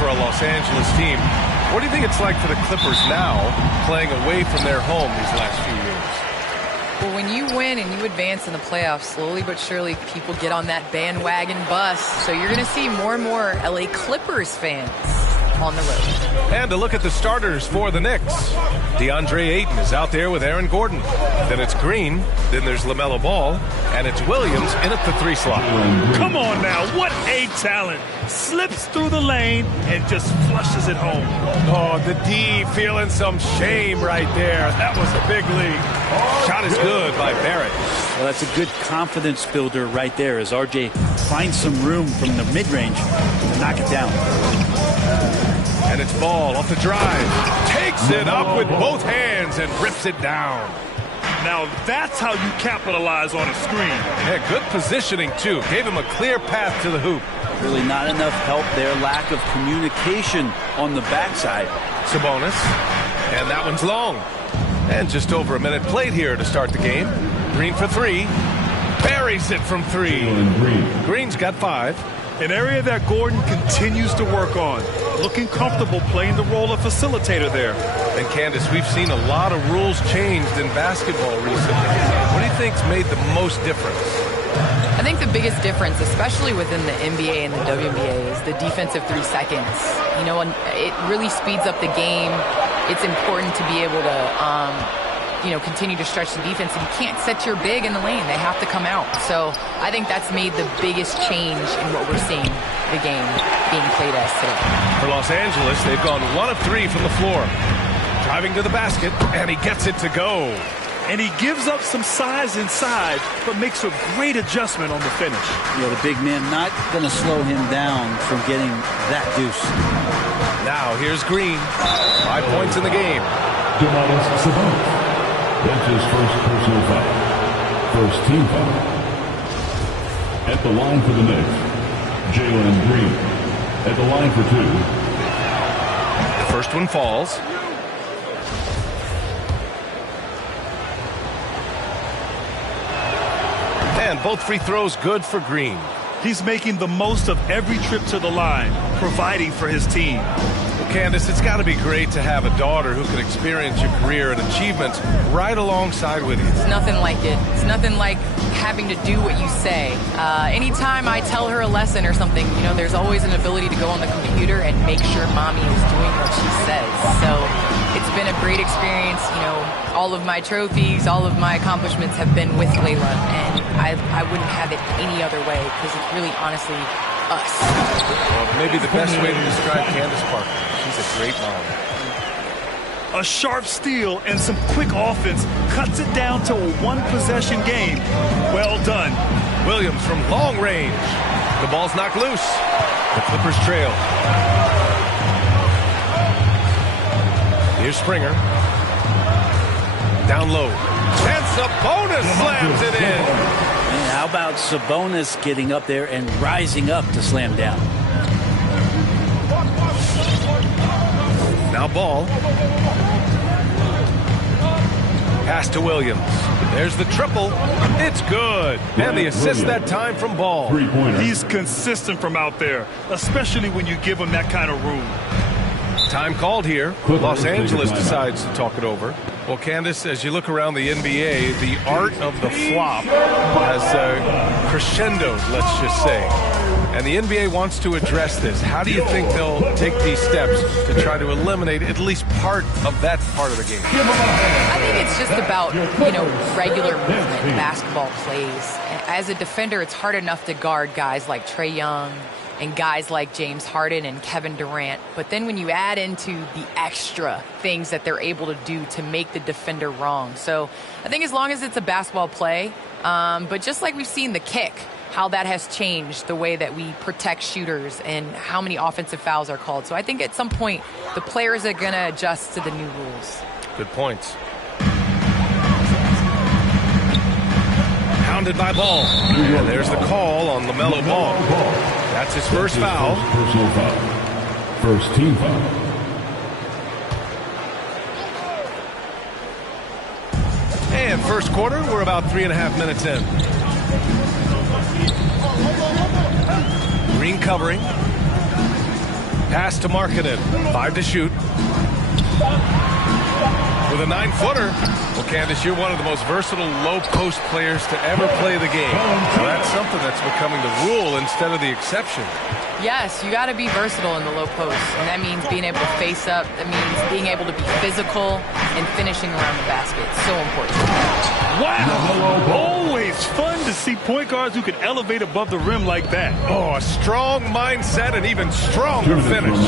for a Los Angeles team. What do you think it's like for the Clippers now, playing away from their home these last few years? Well, when you win and you advance in the playoffs, slowly but surely people get on that bandwagon bus. So you're going to see more and more LA Clippers fans on the road. And to look at the starters for the Knicks. DeAndre Ayton is out there with Aaron Gordon. Then it's Green. Then there's LaMelo Ball. And it's Williams in at the 3 slot. Come on now. What a talent. Slips through the lane and just flushes it home. Oh, the D feeling some shame right there. That was a big lead. Shot is good by Barrett. Well, that's a good confidence builder right there as RJ finds some room from the mid-range to knock it down. And it's Ball off the drive. Takes it up with both hands and rips it down. Now that's how you capitalize on a screen. Yeah, good positioning, too. Gave him a clear path to the hoop. Really not enough help there. Lack of communication on the backside. Sabonis. And that one's long. And just over a minute played here to start the game. Green for 3. Buries it from 3. Green's got 5. An area that Gordon continues to work on. Looking comfortable playing the role of facilitator there. And Candace, we've seen a lot of rules changed in basketball recently. What do you think's made the most difference? I think the biggest difference, especially within the NBA and the WNBA, is the defensive 3 seconds. You know, and it really speeds up the game. It's important to be able to, continue to stretch the defense. And you can't set your big in the lane. They have to come out. So I think that's made the biggest change in what we're seeing the game being played as today. For Los Angeles, they've gone 1 of 3 from the floor. Driving to the basket, and he gets it to go. And he gives up some size inside, but makes a great adjustment on the finish. Yeah, the big man not going to slow him down from getting that deuce. Now here's Green. 5 points in the game. Sabonis. That's his first personal foul. First team foul. At the line for the Knicks, Jalen Green. At the line for 2. The first one falls. And both free throws good for Green. He's making the most of every trip to the line, providing for his team. Well, Candace, it's got to be great to have a daughter who can experience your career and achievements right alongside with you. It's nothing like it. It's nothing like having to do what you say. Anytime I tell her a lesson or something, there's always an ability to go on the computer and make sure mommy is doing what she says. So it's been a great experience. All of my trophies, all of my accomplishments have been with Layla, and I wouldn't have it any other way because it's really honestly us. Well, maybe the best way to describe Candace Parker. She's a great mom. A sharp steal and some quick offense cuts it down to a 1-possession game. Well done. Williams from long range. The ball's knocked loose. The Clippers trail. Here's Springer. Down low. And Sabonis slams it in. And how about Sabonis getting up there and rising up to slam down? Now Ball. Pass to Williams. There's the triple. It's good. And the assist that time from Ball. He's consistent from out there, especially when you give him that kind of room. Time called here. Los Angeles decides to talk it over. Well, Candace, as you look around the NBA, the art of the flop has crescendoed, let's just say. And the NBA wants to address this. How do you think they'll take these steps to try to eliminate at least part of that part of the game? I think it's just about, regular movement basketball plays. As a defender, it's hard enough to guard guys like Trae Young and guys like James Harden and Kevin Durant. But then when you add into the extra things that they're able to do to make the defender wrong. So I think as long as it's a basketball play, but just like we've seen the kick, how that has changed the way that we protect shooters and how many offensive fouls are called. So I think at some point the players are going to adjust to the new rules. Good points. Pounded by Ball. And there's the call on LaMelo Ball. That's his first foul. Personal foul. First team foul. And first quarter, we're about 3.5 minutes in. Green covering. Pass to Markkanen. 5 to shoot. With a 9-footer. Well, Candace, you're one of the most versatile low-post players to ever play the game. So that's something that's becoming the rule instead of the exception. Yes, you got to be versatile in the low post, and that means being able to face up. That means being able to be physical and finishing around the basket. So important. Wow! Always fun to see point guards who can elevate above the rim like that. Oh, a strong mindset and even stronger finish.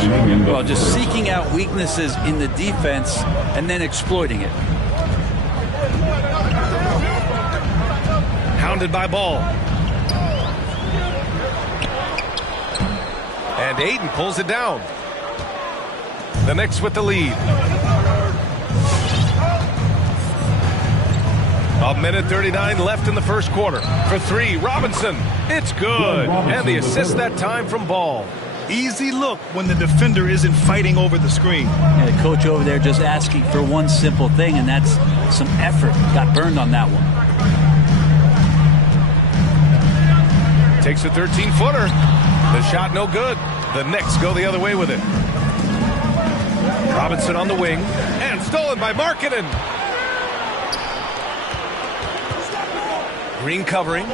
Well, just seeking out weaknesses in the defense and then exploiting it. Hounded by Ball. And Ayton pulls it down. The Knicks with the lead. A minute 39 left in the first quarter. For 3, Robinson. It's good. And the assist that time from Ball. Easy look when the defender isn't fighting over the screen. And the coach over there just asking for one simple thing, and that's some effort. Got burned on that one. Takes a 13-footer. The shot no good. The Knicks go the other way with it. Robinson on the wing. And stolen by Markkanen. Green covering.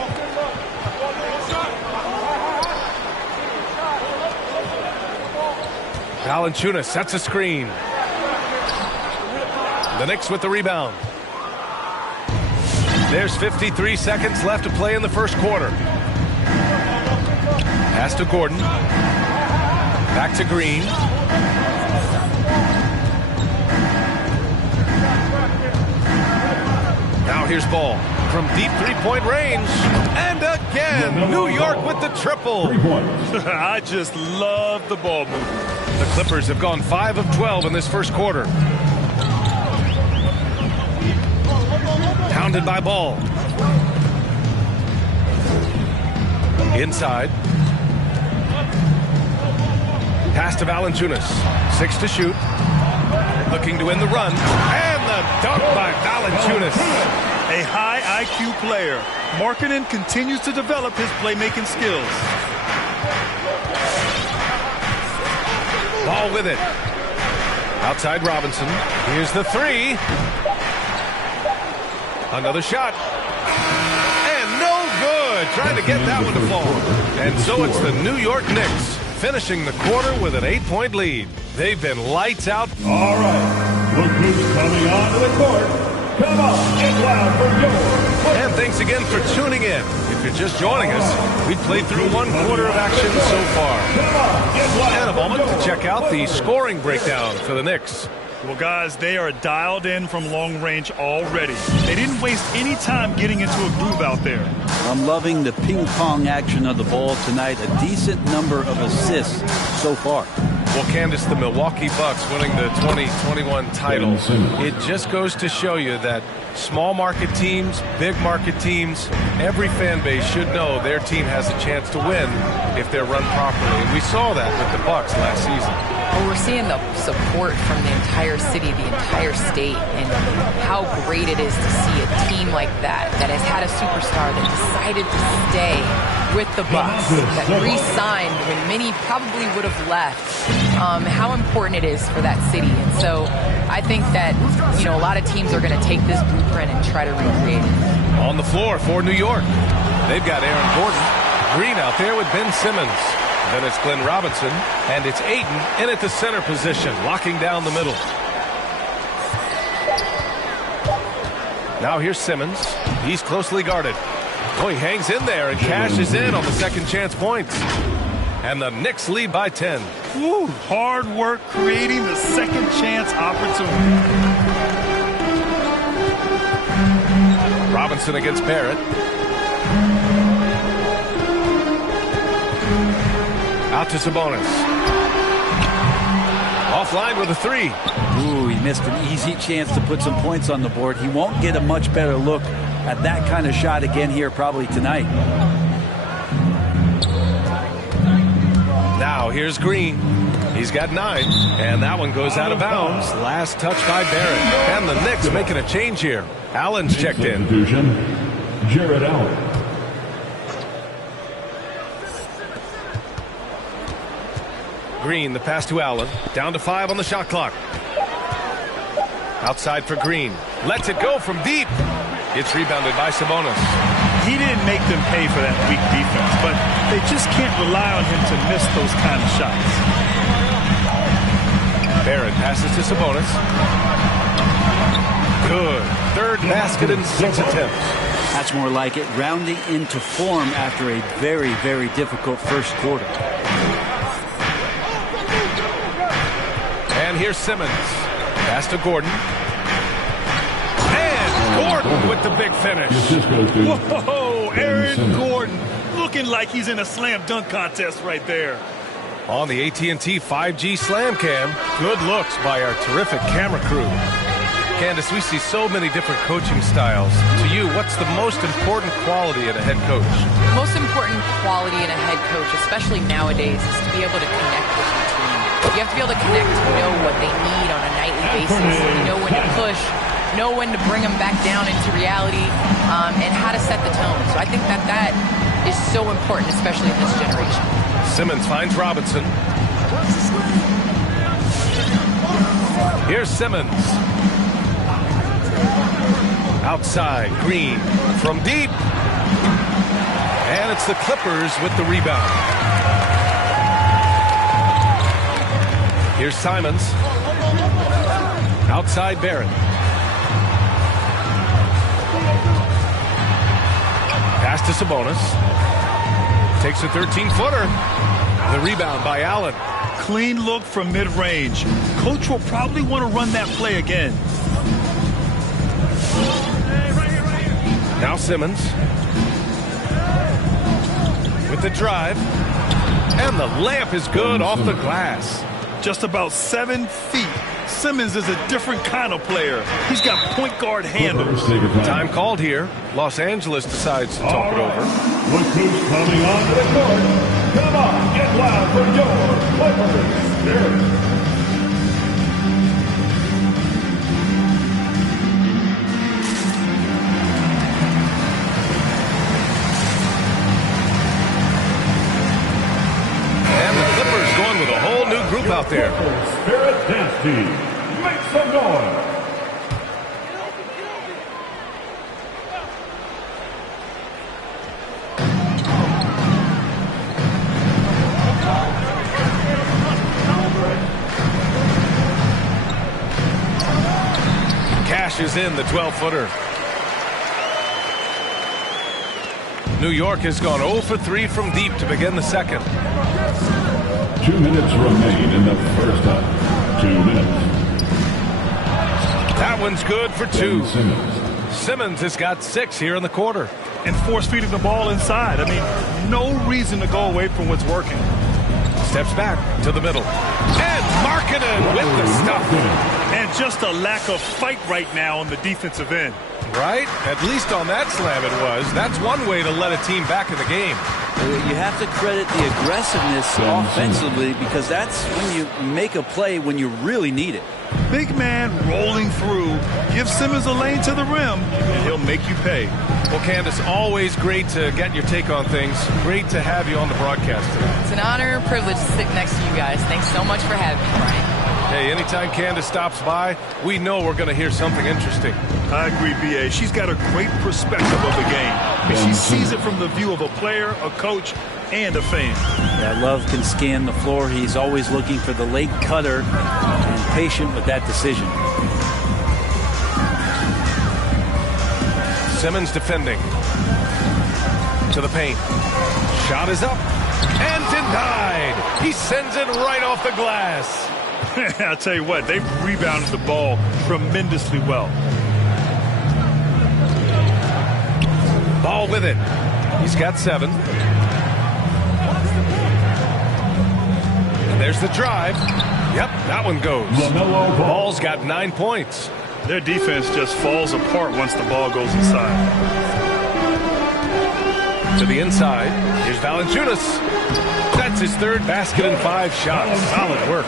Valanciunas sets a screen. The Knicks with the rebound. There's 53 seconds left to play in the first quarter. Pass to Gordon. Back to Green. Now here's Ball from deep three-point range. And again, New York with the triple. I just love the ball movement. The Clippers have gone 5 of 12 in this first quarter. Hounded by Ball. Inside. Pass to Valanciunas. 6 to shoot. Looking to win the run. And the dunk by Valanciunas. A high IQ player. Markkanen continues to develop his playmaking skills. Ball with it. Outside Robinson. Here's the 3. Another shot. And no good. Trying to get that one to fall. And so it's the New York Knicks finishing the quarter with an 8-point lead. They've been lights out. All right. Look who's coming onto the court. Come on, get loud for yours. And thanks again for tuning in. If you're just joining us, we've played through 1 quarter of action so far. And a moment to check out the scoring breakdown for the Knicks. Well, guys, they are dialed in from long range already. They didn't waste any time getting into a groove out there. I'm loving the ping-pong action of the ball tonight. A decent number of assists so far. Well, Candace, the Milwaukee Bucks winning the 2021 title, it just goes to show you that small market teams, big market teams, every fan base should know their team has a chance to win if they're run properly. And we saw that with the Bucks last season. Well, we're seeing the support from the entire city, the entire state, and how great it is to see a team like that has had a superstar that decided to stay with the Bucks, that re-signed when many probably would have left. How important it is for that city. And so I think that, a lot of teams are going to take this blueprint and try to recreate it. On the floor for New York, they've got Aaron Gordon. Green out there with Ben Simmons. Then it's Glenn Robinson, and it's Ayton in at the center position, locking down the middle. Now here's Simmons. He's closely guarded. Oh, he hangs in there and cashes in on the second chance points. And the Knicks lead by 10. Woo, hard work creating the second chance opportunity. Robinson against Barrett. Out to Sabonis. Offline with a 3. Ooh, he missed an easy chance to put some points on the board. He won't get a much better look at that kind of shot again here probably tonight. Now here's Green. He's got 9, and that one goes out of bounds. Last touch by Barrett. And the Knicks making a change here. Allen's checked in. Jared Allen. Green, the pass to Allen. Down to 5 on the shot clock. Outside for Green. Lets it go from deep. It's rebounded by Sabonis. He didn't make them pay for that weak defense, but they just can't rely on him to miss those kind of shots. Barrett passes to Sabonis. Good. Third basket in 6 attempts. That's more like it, rounding into form after a very, very difficult first quarter. And here's Simmons. Pass to Gordon. And Gordon with the big finish. Whoa, Aaron Gordon looking like he's in a slam dunk contest right there. On the AT&T 5G Slam Cam, good looks by our terrific camera crew. Candace, we see so many different coaching styles. To you, what's the most important quality in a head coach? The most important quality in a head coach, especially nowadays, is to be able to connect with your team. You have to be able to connect to know what they need on a nightly basis. Know when to push, know when to bring them back down into reality, and how to set the tone. So I think that is so important, especially in this generation. Simmons finds Robinson. Here's Simmons. Outside, Green from deep. And it's the Clippers with the rebound. Here's Simons. Outside, Barrett. Pass to Sabonis. Takes a 13-footer. The rebound by Allen. Clean look from mid-range. Coach will probably want to run that play again. Now Simmons with the drive, and the layup is good off the glass. Just about 7 feet. Simmons is a different kind of player. He's got point guard handles. Time called here. Los Angeles decides to talk it over. Look who's coming onto the court. Come on, get loud for your Clippers Spirit. Group out there. Spirit Dance Team, make some noise. Cashes in the 12-footer. New York has gone 0 for 3 from deep to begin the second. 2 minutes remain in the first half. 2 minutes. That one's good for 2. Simmons has got 6 here in the quarter. And force-feeding the ball inside. I mean, no reason to go away from what's working. Steps back to the middle. And Markkanen with the stuff. And just a lack of fight right now on the defensive end. Right? At least on that slam it was. That's one way to let a team back in the game. You have to credit the aggressiveness offensively, because that's when you make a play when you really need it. Big man rolling through. Give Simmons a lane to the rim, and he'll make you pay. Well, Candace, always great to get your take on things. Great to have you on the broadcast today. It's an honor and privilege to sit next to you guys. Thanks so much for having me, Brian. Hey, anytime Candace stops by, we know we're going to hear something interesting. I agree, B.A. She's got a great perspective of the game. She sees it from the view of a player, a coach, and a fan. Yeah, Love can scan the floor. He's always looking for the late cutter and patient with that decision. Simmons defending. To the paint. Shot is up and denied. He sends it right off the glass. I'll tell you what, they've rebounded the ball tremendously well. Ball with it. He's got 7. And there's the drive. Yep, that one goes. Ball's got 9 points. Their defense just falls apart once the ball goes inside. To the inside. Here's Valanciunas. That's his 3rd basket in 5 shots. Solid work.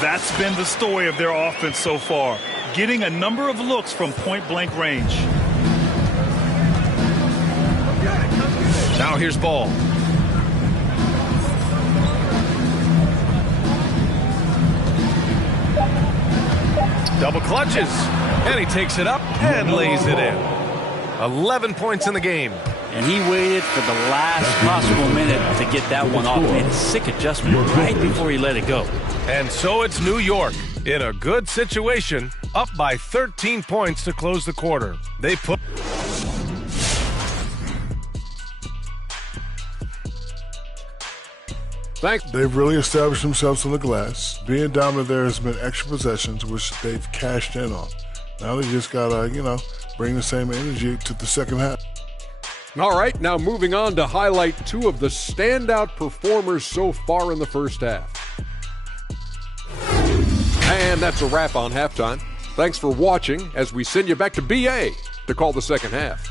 That's been the story of their offense so far, getting a number of looks from point-blank range. Now here's Ball. Double clutches, and he takes it up and lays it in. 11 points in the game. And he waited for the last possible minute to get that one off. Made a sick adjustment right before he let it go. And so it's New York in a good situation, up by 13 points to close the quarter. They've really established themselves on the glass. Being dominant there has been extra possessions, which they've cashed in on. Now they just gotta, bring the same energy to the second half. All right, now moving on to highlight two of the standout performers so far in the first half. And that's a wrap on halftime. Thanks for watching as we send you back to BA to call the second half.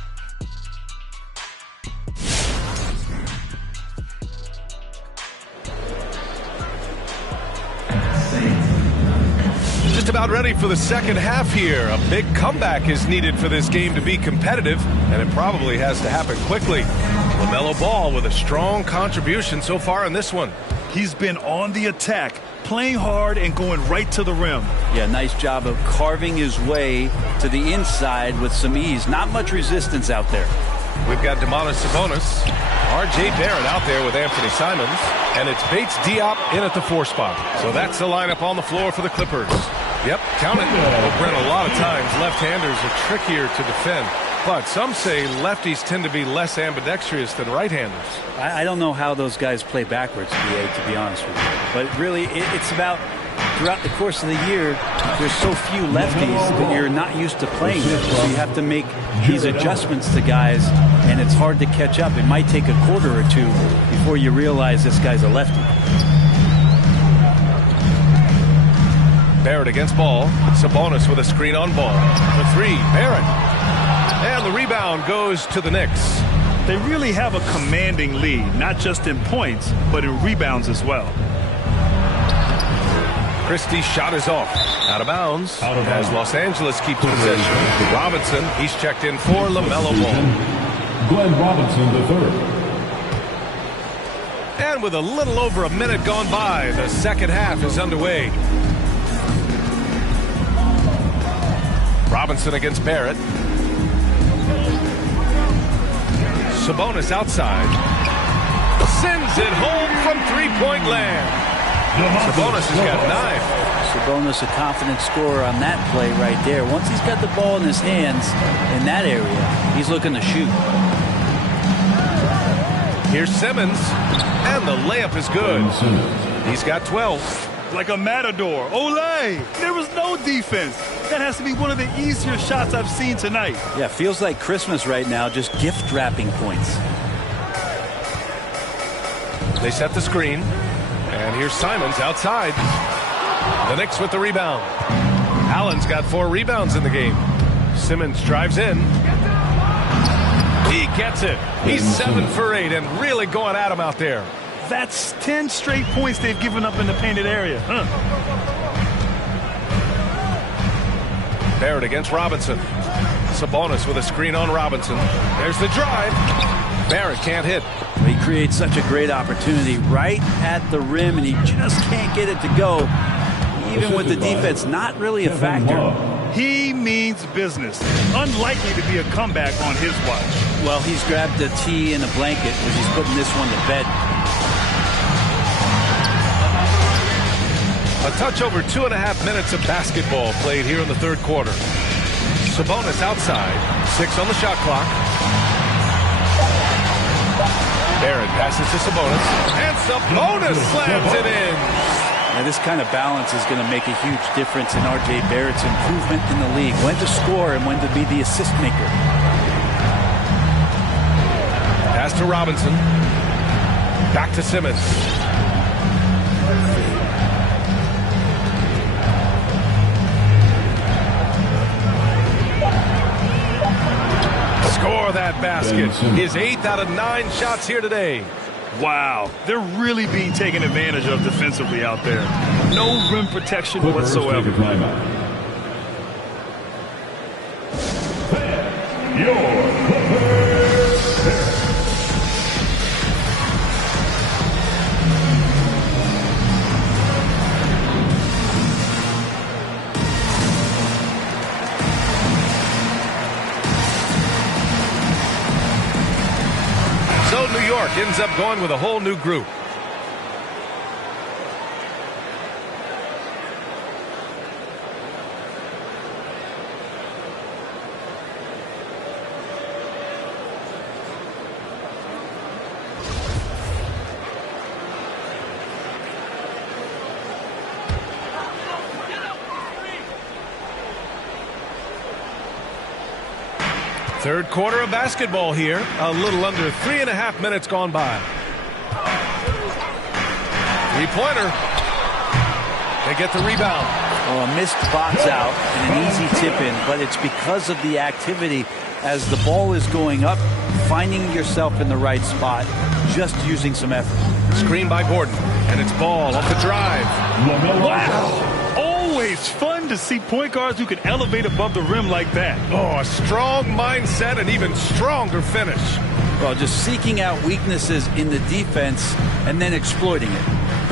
Just about ready for the second half here. A big comeback is needed for this game to be competitive, and it probably has to happen quickly. LaMelo Ball with a strong contribution so far in this one. He's been on the attack, playing hard and going right to the rim. Yeah, nice job of carving his way to the inside with some ease. Not much resistance out there. We've got Domantas Sabonis, R.J. Barrett out there with Anthony Simons, and it's Bates Diop in at the 4 spot. So that's the lineup on the floor for the Clippers. Yep, count it. Oh, Brent, a lot of times left-handers are trickier to defend, but some say lefties tend to be less ambidextrous than right-handers. I don't know how those guys play backwards, BA, to be honest with you. But really, it's about throughout the course of the year, there's so few lefties that you're not used to playing them. So you have to make these adjustments to guys, and it's hard to catch up. It might take a quarter or two before you realize this guy's a lefty. Barrett against Ball. Sabonis with a screen on Ball. The 3, Barrett. And the rebound goes to the Knicks. They really have a commanding lead, not just in points, but in rebounds as well. Christie's shot is off. Out of bounds as Los Angeles keeps possession. Robinson, he's checked in for LaMelo Ball. Glenn Robinson III. And with a little over a minute gone by, the second half is underway. Robinson against Barrett. Sabonis outside. Sends it home from three-point land. Sabonis has got 9. Sabonis, a confident scorer on that play right there. Once he's got the ball in his hands in that area, he's looking to shoot. Here's Simmons, and the layup is good. He's got 12. Like a matador. Olay! There was no defense. That has to be one of the easier shots I've seen tonight. Yeah, feels like Christmas right now, just gift wrapping points. They set the screen, and here's Simons outside. The Knicks with the rebound. Allen's got 4 rebounds in the game. Simmons drives in. He gets it. He's 7 for 8 and really going at him out there. That's 10 straight points they've given up in the painted area. Barrett against Robinson. Sabonis with a screen on Robinson. There's the drive. Barrett can't hit. He creates such a great opportunity right at the rim, and he just can't get it to go. Even with the defense not really a factor. He means business. Unlikely to be a comeback on his watch. Well, he's grabbed a tee and a blanket because he's putting this one to bed. A touch over 2.5 minutes of basketball played here in the third quarter. Sabonis outside. 6 on the shot clock. Barrett passes to Sabonis. And Sabonis slams it in. Now, this kind of balance is going to make a huge difference in R.J. Barrett's improvement in the league. When to score and when to be the assist maker. Pass to Robinson. Back to Simmons. Score that basket. His 8th out of 9 shots here today. Wow, they're really being taken advantage of defensively out there. No rim protection whatsoever. York ends up going with a whole new group. Third quarter of basketball here. A little under 3.5 minutes gone by. Three-pointer. They get the rebound. Oh, a missed box out and an easy tip in, but it's because of the activity as the ball is going up, finding yourself in the right spot, just using some effort. Screen by Gordon, and it's Ball off the drive. Wow. Always fun to see point guards who can elevate above the rim like that. Oh, a strong mindset and even stronger finish. Well, just seeking out weaknesses in the defense and then exploiting it.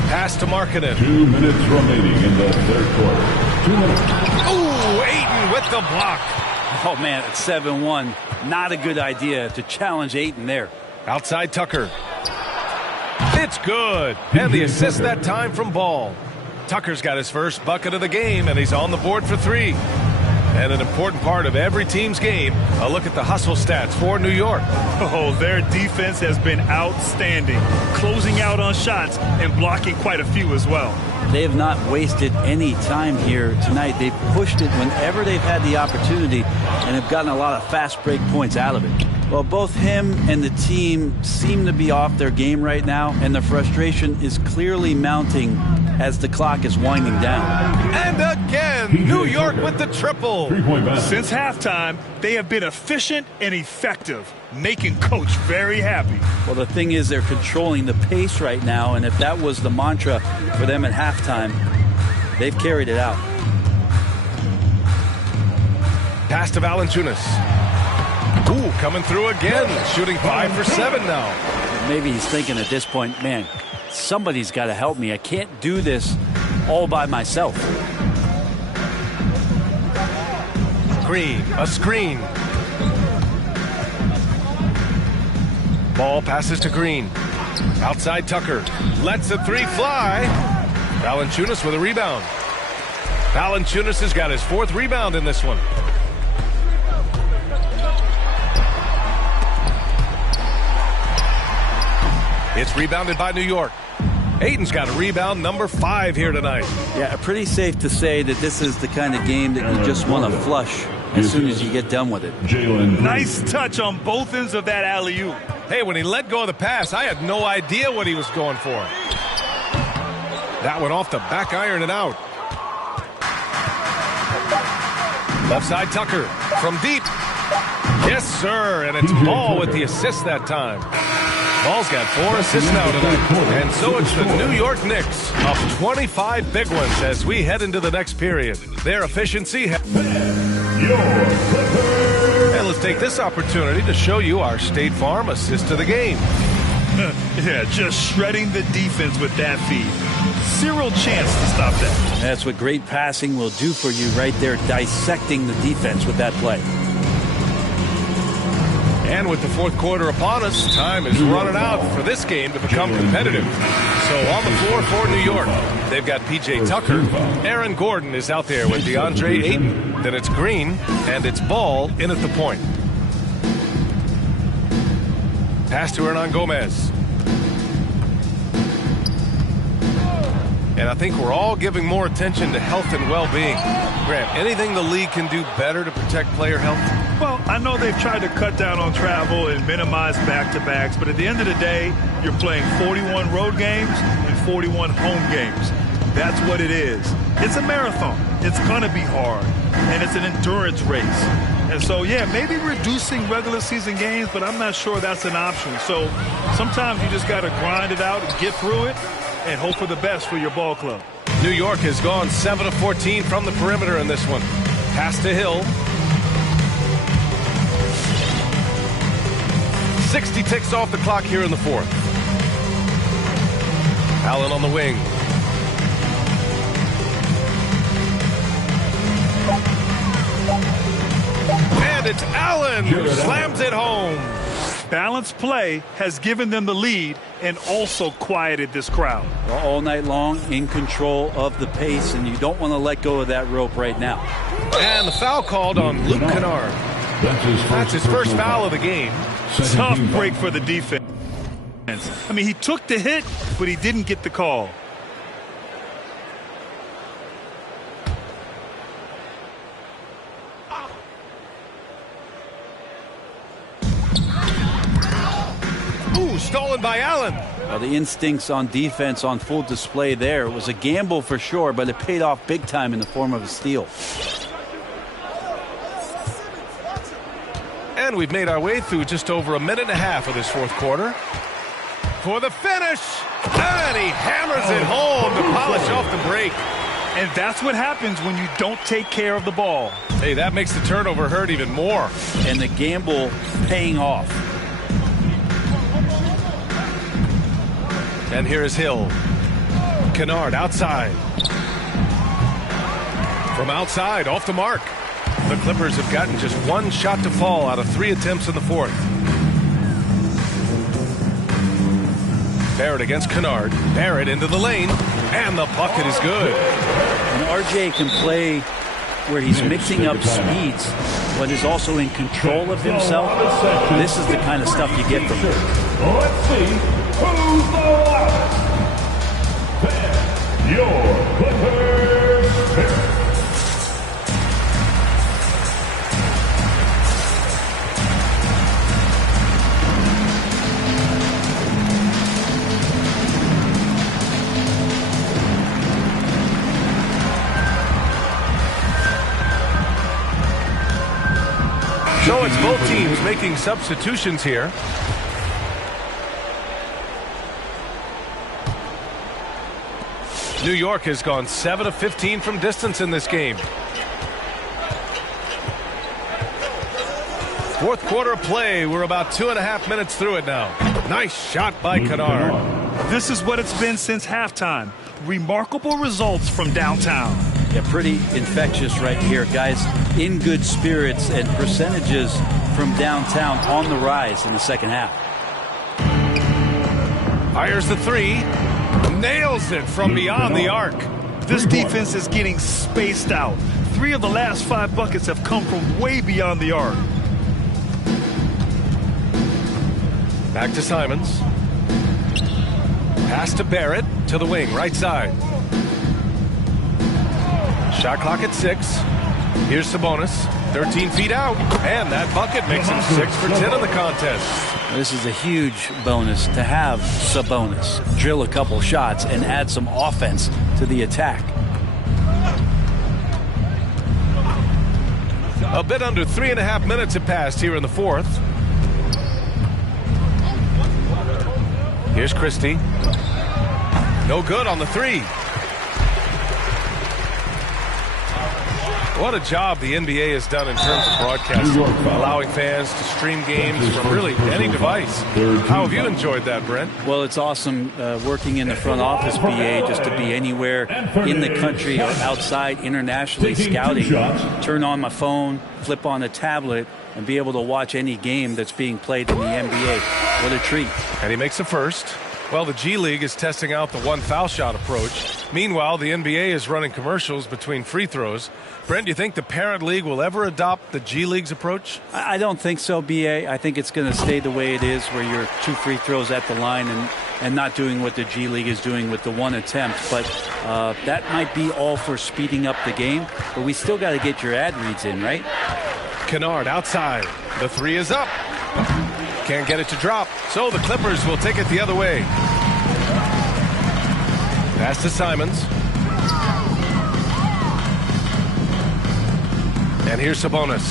Pass to Markkanen. 2 minutes remaining in the third quarter. 2 minutes. Ooh, Ayton with the block. Oh, man, at 7-1, not a good idea to challenge Ayton there. Outside Tucker. It's good. And the assist that time from Ball. Tucker's got his first bucket of the game, and he's on the board for 3. And an important part of every team's game, a look at the hustle stats for New York. Oh, their defense has been outstanding, closing out on shots and blocking quite a few as well. They have not wasted any time here tonight. They've pushed it whenever they've had the opportunity and have gotten a lot of fast break points out of it. Well, both him and the team seem to be off their game right now, and the frustration is clearly mounting as the clock is winding down. And again, New York with the triple. Since halftime, they have been efficient and effective, making Coach very happy. Well, the thing is, they're controlling the pace right now, and if that was the mantra for them at halftime, they've carried it out. Pass to Valanciunas. Ooh, coming through again, shooting 5 for 7 now. Maybe he's thinking at this point, man, somebody's got to help me. I can't do this all by myself. Green, a screen. Ball passes to Green. Outside Tucker. Lets the 3 fly. Valanciunas with a rebound. Valanciunas has got his 4th rebound in this one. It's rebounded by New York. Ayton's got a rebound number 5 here tonight. Yeah, pretty safe to say that this is the kind of game that you just want to flush as soon as you get done with it. Nice touch on both ends of that alley-oop. Hey, when he let go of the pass, I had no idea what he was going for. That one off the back iron and out. Left side Tucker from deep. Yes, sir, and it's Ball with the assist that time. Ball's got 4 assists now tonight. And so it's the New York Knicks up 25 big ones as we head into the next period. Their efficiency. And let's take this opportunity to show you our State Farm assist to the game. Yeah, just shredding the defense with that feed. Zero chance to stop that. That's what great passing will do for you right there, dissecting the defense with that play. And with the 4th quarter upon us, time is running out for this game to become competitive. So on the floor for New York, they've got P.J. Tucker. Aaron Gordon is out there with DeAndre Ayton. Then it's Green, and it's Ball in at the point. Pass to Hernan Gomez. And I think we're all giving more attention to health and well-being. Grant, anything the league can do better to protect player health? Well, I know they've tried to cut down on travel and minimize back-to-backs, but at the end of the day, you're playing 41 road games and 41 home games. That's what it is. It's a marathon. It's going to be hard, and it's an endurance race. And so, yeah, maybe reducing regular season games, but I'm not sure that's an option. So sometimes you just got to grind it out and get through it and hope for the best for your ball club. New York has gone 7 of 14 from the perimeter in this one. Pass to Hill. 60 ticks off the clock here in the 4th. Allen on the wing. And it's Allen who slams it home. Balanced play has given them the lead and also quieted this crowd. All night long, in control of the pace, and you don't want to let go of that rope right now. And the foul called on Luke Kennard. That's his first foul of the game. Tough break for the defense. I mean, he took the hit, but he didn't get the call. Stolen by Allen. Well, the instincts on defense on full display there. It was a gamble for sure, but it paid off big time in the form of a steal. And we've made our way through just over a minute and a half of this fourth quarter. For the finish. And he hammers it home to polish off the break. And that's what happens when you don't take care of the ball. Hey, that makes the turnover hurt even more. And the gamble paying off. And here is Hill. Kennard outside. From outside, off the mark. The Clippers have gotten just one shot to fall out of 3 attempts in the fourth. Barrett against Kennard. Barrett into the lane. And the bucket is good. And RJ can play where he's mixing up speeds, but is also in control of himself. This is the kind of stuff you get from him. Let's see who's the loudest. Your Clippers pick. So it's both teams making substitutions here. New York has gone 7 of 15 from distance in this game. Fourth quarter of play. We're about 2.5 minutes through it now. Nice shot by Kennard. This is what it's been since halftime. Remarkable results from downtown. Yeah, pretty infectious right here. Guys in good spirits, and percentages from downtown on the rise in the second half. Fires the three. Nails it from beyond the arc. This defense is getting spaced out. 3 of the last 5 buckets have come from way beyond the arc. Back to Simons. Pass to Barrett to the wing, right side. Shot clock at 6. Here's Sabonis. 13 feet out. And that bucket makes him 6 for 10 in the contest. This is a huge bonus to have Sabonis drill a couple shots and add some offense to the attack. A bit under 3.5 minutes have passed here in the fourth. Here's Christie. No good on the 3. What a job the NBA has done in terms of broadcasting, allowing fans to stream games from really any device. How have you enjoyed that, Brent? Well, it's awesome working in the front office, BA, just to be anywhere in the country or outside internationally scouting. Turn on my phone, flip on a tablet, and be able to watch any game that's being played in the NBA. What a treat. And he makes a first. Well, the G League is testing out the 1 foul shot approach. Meanwhile, the NBA is running commercials between free throws. Brent, do you think the parent league will ever adopt the G League's approach? I don't think so, BA. I think it's going to stay the way it is, where you're 2 free throws at the line and not doing what the G League is doing with the 1 attempt. But that might be all for speeding up the game. But we still got to get your ad reads in, right? Kennard outside. The 3 is up. Can't get it to drop. So the Clippers will take it the other way. Pass to Simons. And here's Sabonis.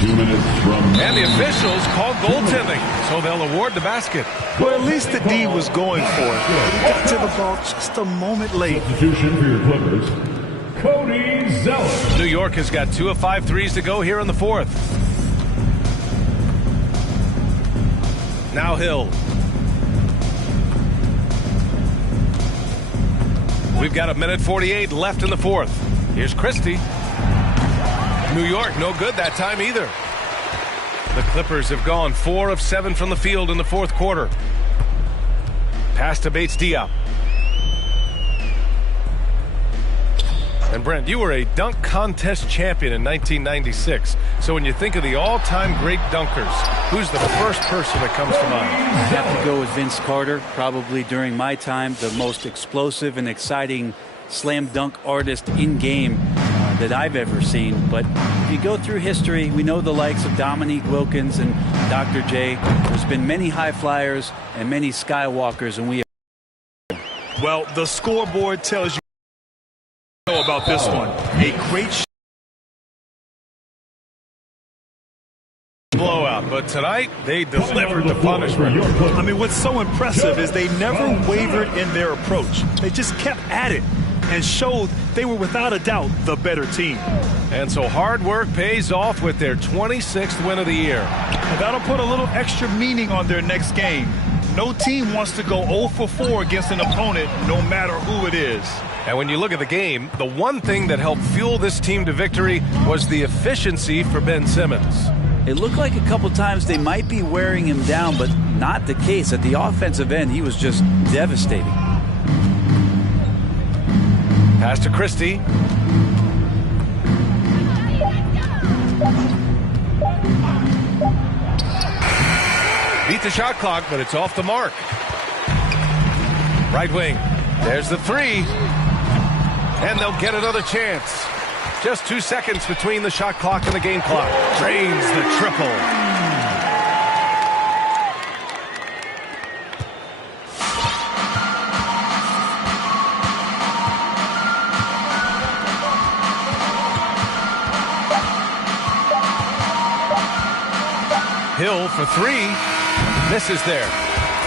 2 minutes from... And the officials call goaltending, so they'll award the basket. Well, at least the D was going for it. He got to the ball just a moment late. Substitution for your Clippers, Cody Zeller. New York has got 2 of 5 threes to go here in the fourth. Now Hill. We've got 1:48 left in the fourth. Here's Christie. New York, no good that time either. The Clippers have gone 4 of 7 from the field in the fourth quarter. Pass to Bates-Diop. And Brent, you were a dunk contest champion in 1996. So when you think of the all-time great dunkers, who's the first person that comes to mind? I have to go with Vince Carter. Probably during my time, the most explosive and exciting slam dunk artist in game that I've ever seen. But if you go through history, we know the likes of Dominique Wilkins and Dr. J. There's been many high flyers and many skywalkers, and we have. Well, the scoreboard tells you about this one. A great blowout, but tonight they delivered the punishment. I mean, what's so impressive is they never wavered in their approach. They just kept at it and showed they were without a doubt the better team. And so hard work pays off with their 26th win of the year. And that'll put a little extra meaning on their next game. No team wants to go 0 for 4 against an opponent, no matter who it is. And when you look at the game, the one thing that helped fuel this team to victory was the efficiency for Ben Simmons. It looked like a couple times they might be wearing him down, but not the case. At the offensive end, he was just devastating. Pass to Christie. Beat the shot clock, but it's off the mark. Right wing. There's the three. And they'll get another chance. Just 2 seconds between the shot clock and the game clock. Drains the triple. Hill for three. Misses there.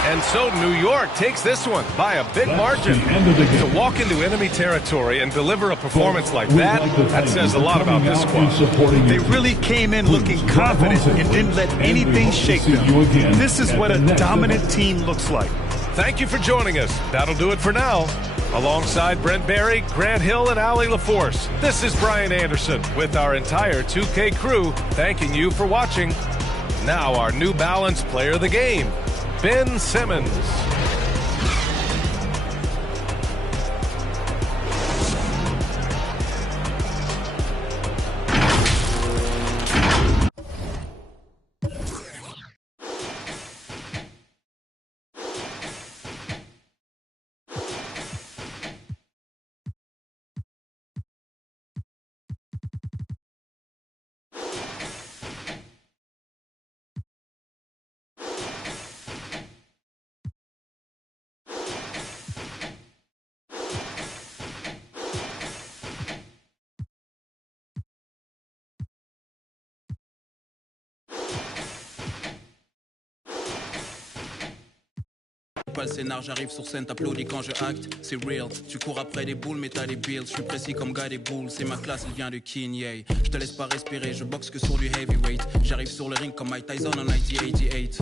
And so New York takes this one by a big margin. To walk into enemy territory and deliver a performance like that, that says a lot about this squad. They really came in looking confident and didn't let anything shake them. This is what a dominant team looks like. Thank you for joining us. That'll do it for now. Alongside Brent Barry, Grant Hill, and Allie LaForce, this is Brian Anderson with our entire 2K crew thanking you for watching. Now our New Balance player of the game, Ben Simmons. Pas le scénar, j'arrive sur scène, t'applaudis quand je acte, c'est real. Tu cours après des boules, mais t'as des bills. Je suis précis comme gars des boules, c'est ma classe, elle vient de Kanye. Je te laisse pas respirer, je boxe que sur du heavyweight. J'arrive sur le ring comme Mike Tyson en 1988.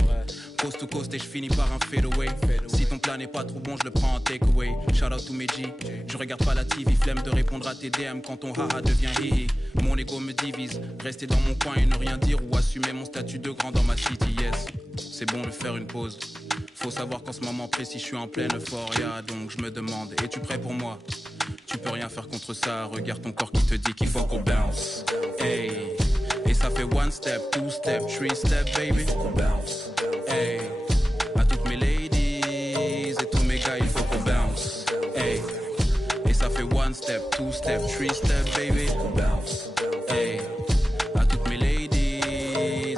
Coast to coast et je finis par un fadeaway. Si ton plat n'est pas trop bon, je le prends en takeaway. Shout out to mes G, je regarde pas la TV, flemme de répondre à tes DM quand ton haha devient hihi. Mon ego me divise, rester dans mon coin et ne rien dire ou assumer mon statut de grand dans ma city, yes. C'est bon de faire une pause. Faut savoir qu'en ce moment précis je suis en pleine euphoria. Donc je me demande, es-tu prêt pour moi? Tu peux rien faire contre ça, regarde ton corps qui te dit qu'il faut qu'on bounce. Hey. Et ça fait 1 step, 2 step, 3 step baby. Faut qu'on bounce. Hey. À toutes mes ladies et tous mes gars il faut qu'on bounce. Hey. Et ça fait 1 step, 2 step, 3 step baby. Faut qu'on bounce. Hey. À toutes mes ladies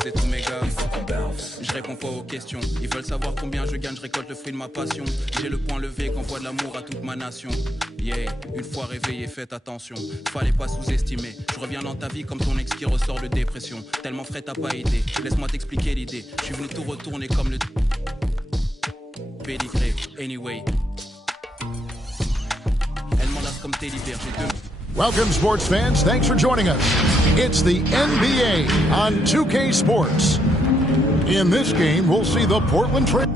et tous mes gars il faut qu'on bounce. Je réponds pas aux questions, ils veulent savoir combien je gagne, je récolte le fruit de ma passion. J'ai le point levé, qu'envoie de l'amour à toute ma nation. Yeah, une fois réveillé, faites attention, fallait pas sous-estimer. Je reviens dans ta vie comme ton ex qui ressort de dépression. Tellement frais t'as pas été, laisse-moi t'expliquer l'idée. Je suis venu tout retourner comme le pédigré, anyway. Elle m'enlace comme t'es libère, j'ai deux. Welcome, sports fans. Thanks for joining us. It's the NBA on 2K Sports. In this game, we'll see the Portland Trail